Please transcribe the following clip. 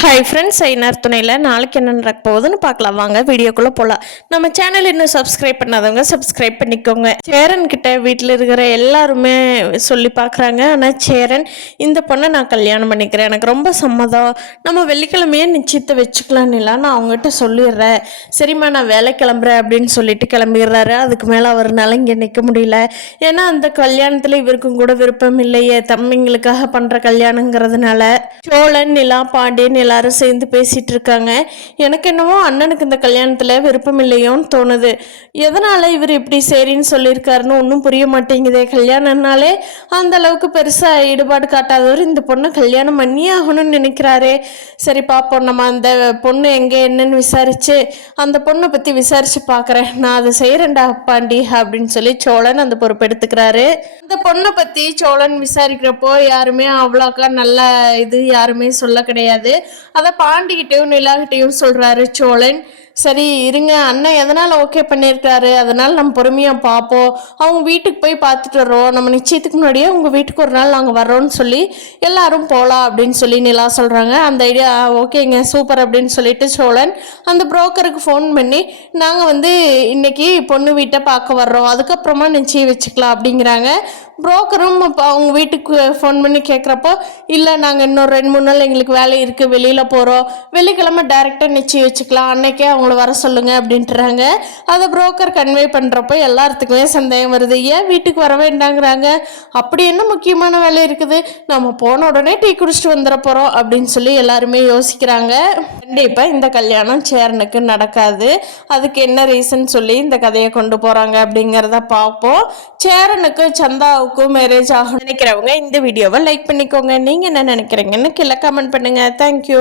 Hi friends, ஐநார் துணையில் நாளைக்கு என்ன நடக்க போகுதுன்னு பார்க்கலாம். வாங்க வீடியோக்குள்ளே போகலாம். நம்ம சேனல் இன்னும் சப்ஸ்கிரைப் பண்ணாதவங்க சப்ஸ்கிரைப் பண்ணிக்கோங்க. சேரன் கிட்ட வீட்டில் இருக்கிற எல்லாருமே சொல்லி பார்க்குறாங்க. ஆனால் சேரன் இந்த பொண்ணை நான் கல்யாணம் பண்ணிக்கிறேன், எனக்கு ரொம்ப சம்மதம், நம்ம வெள்ளிக்கிழமையே நிச்சயத்தை வச்சுக்கலான்னு நான் அவங்ககிட்ட சொல்லிடுறேன், சரிம்மா நான் வேலை கிளம்புறேன் அப்படின்னு சொல்லிட்டு கிளம்பிடுறாரு. அதுக்கு மேலே அவர்னால இங்கே நிற்க முடியல. ஏன்னா அந்த கல்யாணத்தில் இவருக்கும் கூட விருப்பம் இல்லையே, தம்பிங்களுக்காக பண்ணுற கல்யாணங்கிறதுனால. சோழன், நிலா, பாண்டியன் எல்லாரும் சேர்ந்து பேசிட்டு இருக்காங்க. எனக்கு என்னவோ அண்ணனுக்கு இந்த கல்யாணத்தில் விருப்பம் இல்லையோன்னு தோணுது. எதனால் இவர் இப்படி சரின்னு சொல்லியிருக்காருன்னு ஒன்றும் புரிய மாட்டேங்குதே. கல்யாணம்னாலே அந்த அளவுக்கு பெருசாக ஈடுபாடு காட்டாதவர் இந்த பொண்ணை கல்யாணம் பண்ணியே ஆகணும்னு நினைக்கிறாரே. சரி பார்ப்போம், நம்ம அந்த பொண்ணு எங்கே என்னன்னு விசாரித்து அந்த பொண்ணை பற்றி விசாரித்து பார்க்குறேன், நான் அதை செய்கிறேன்டா பாண்டி அப்படின்னு சொல்லி சோழன் அந்த பொறுப்பு எடுத்துக்கிறாரு. அந்த பொண்ணை பற்றி சோழன் விசாரிக்கிறப்போ யாருமே அவ்வளோக்கா நல்ல இது யாருமே சொல்ல கிடையாது. அதை பாண்டிகிட்டையும் நிலாகிட்டையும் சொல்கிறாரு சோழன். சரி இருங்க, அண்ணன் எதனால் ஓகே பண்ணியிருக்காரு, அதனால் நம்ம பொறுமையாக பார்ப்போம், அவங்க வீட்டுக்கு போய் பார்த்துட்டு வர்றோம், நம்ம நிச்சயத்துக்கு முன்னாடியே உங்கள் வீட்டுக்கு ஒரு நாள் நாங்கள் வர்றோன்னு சொல்லி எல்லாரும் போகலாம் அப்படின்னு சொல்லி நிலா சொல்கிறாங்க. அந்த ஐடியா ஓகேங்க சூப்பர் அப்படின்னு சொல்லிட்டு சோழன் அந்த புரோக்கருக்கு ஃபோன் பண்ணி நாங்கள் இன்னைக்கு பொண்ணு வீட்டை பார்க்க வர்றோம், அதுக்கப்புறமா நிச்சயம் வச்சுக்கலாம் அப்படிங்கிறாங்க. புரோக்கரும் அவங்க வீட்டுக்கு ஃபோன் பண்ணி கேட்குறப்போ இல்லை நாங்கள் இன்னொரு 2-3 நாள் எங்களுக்கு வேலை இருக்குது, வெளியில் போகிறோம், வெள்ளிக்கிழமை டைரெக்டாக நிச்சயம் வச்சுக்கலாம், அன்னைக்கே அவங்கள வர சொல்லுங்க அப்படின்ட்டுறாங்க. அதை புரோக்கர் கன்வே பண்ணுறப்போ எல்லாத்துக்குமே சந்தேகம் வருது. ஏன் வீட்டுக்கு வர வேண்டாங்கிறாங்க, அப்படி என்ன முக்கியமான வேலை இருக்குது, நம்ம போன உடனே டீ குடிச்சிட்டு வந்துட போகிறோம் அப்படின்னு சொல்லி எல்லாருமே யோசிக்கிறாங்க. கண்டிப்பாக இந்த கல்யாணம் சேரனுக்கு நடக்காது. அதுக்கு என்ன ரீசன் சொல்லி இந்த கதையை கொண்டு போகிறாங்க அப்படிங்கிறத பார்ப்போம். சேரனுக்கு சந்தாவுக்கும் மேரேஜ் ஆகும் நினைக்கிறவங்க இந்த வீடியோவை லைக் பண்ணிக்கோங்க. நீங்கள் என்ன நினைக்கிறீங்கன்னு கீழே கமெண்ட் பண்ணுங்கள். தேங்க்யூ.